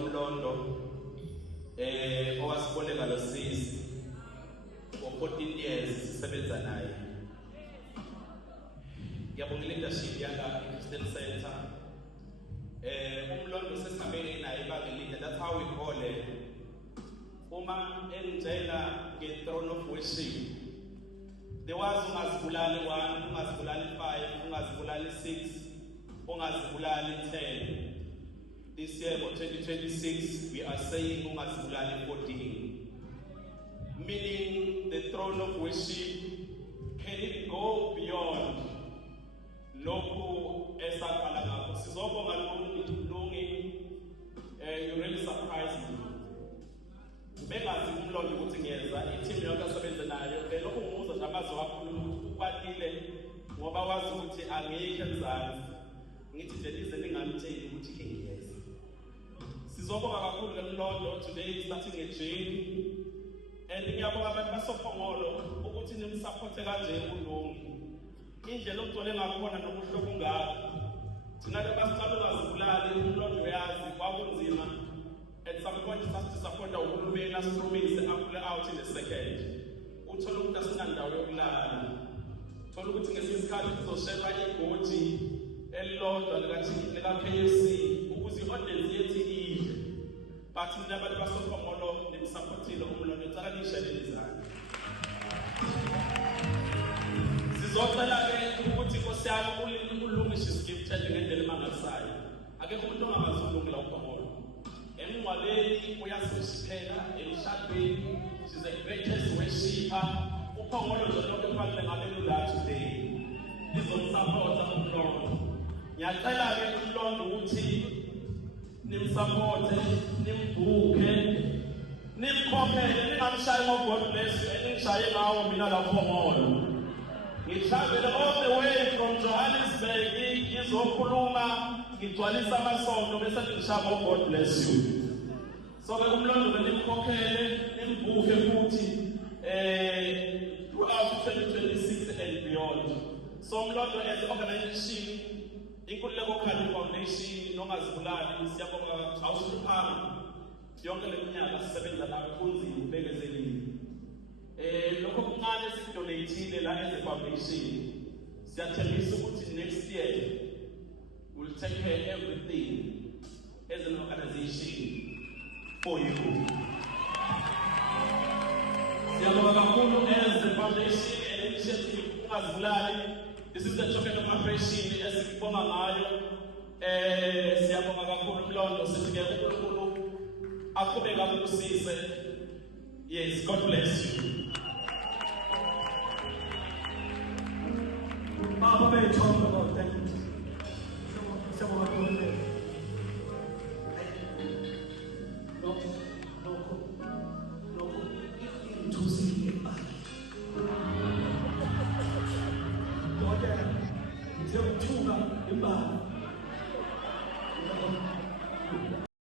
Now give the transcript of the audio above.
womlondo owasiboleka lo sisi for 14 years sisebenza naye. Ngiyabonga leadership yala Christian Center. Umlondo sesihambene naye ibanga elide. That's how we call it. Uma engitshela nge-throne of worship, there was ungazibulali 1, ungazibulali 5, ungazibulali 6, ungazibulali 10. This year for 2026, we are saying ungazibulali 14. Meaning the throne of worship, can it go beyond loku esaqala ngakho? Sizobonga Lungi, you really surprised me. Bengazi umlondo ukuthi ngiyeza i-team yonke asebenza nayo lokho ngumuzwa nje amazwi kakhulu ukwatile ngoba wazi ukuthi angeke mzansi ngithi nje lize ningamtsheli ukuthi ke ngiyeza. Sizobonga kakhulu ngemlondo today starting a journey, and ngiyabonga abantu basophongolo ukuthi nimsupporte kanje uLungi. Indlela okugcwele ngakhona nokuhlobo ngakho thina ke basicala ungazibulali umlondo uyazi kwakunzima. At some point, you have to support our women as promise and pull out in a second. Uthola ukuthi asinandawo yokulala. Thola ukuthi ngesikhathi sizosheba igoti elilodwa lika-KFC ukuze i-audience yethu idle. But mina abantu basophongolo nimsupportile umlondo ngicela niyishelele izandla. Sizocela-ke ukuthi Nkosi yami ulungishe isigibthele ngendlela emangalisayo. Akekho umuntu ongamazi uLungi la uphongolo. Emngcwabeni uyasisiphela emshadweni, she's the greatest worshiper. Uphongolo nje lonke kufanele ngabe lula today lizomsupporta umlondo. Ngiyacela-ke umlondo ukuthi nimsupporte, nimbhuke, nimkhokhele, ningamshayi ngo-God bless you eningishaye ngawo mina la Phongolo. Ngitravel all the way from Johannesburg ngizokhuluma ngigcwalisa amasonto bese ngishaya God bless you. So ke umlondo benimkhokhele nimbhuke futhi throughout 2026 and beyond. So umlondo as an organization Inkululeko Khandi Foundation nongazibulali siyabonga awusiphanga yonke leminyaka sisebenza nawe kunzima ubekezelile. Lokho kuncane sikudonate la as a foundation. Siyathembisa ukuthi next year we'll take care of everything as an organization for you. Siyabonga kakhulu as the foundation and initiative ungazibulali. This is the token of appreciation esikubonga ngayo. Siyabonga kakhulu umlondo sithi ke uNkulunkulu aqhubeka ukusise. Yes, God bless you. Baba bethu Lord, thank you. Siyabonga kakhulu. Lokho inthusi ebali. Kodwa ngithe ukuthuka imali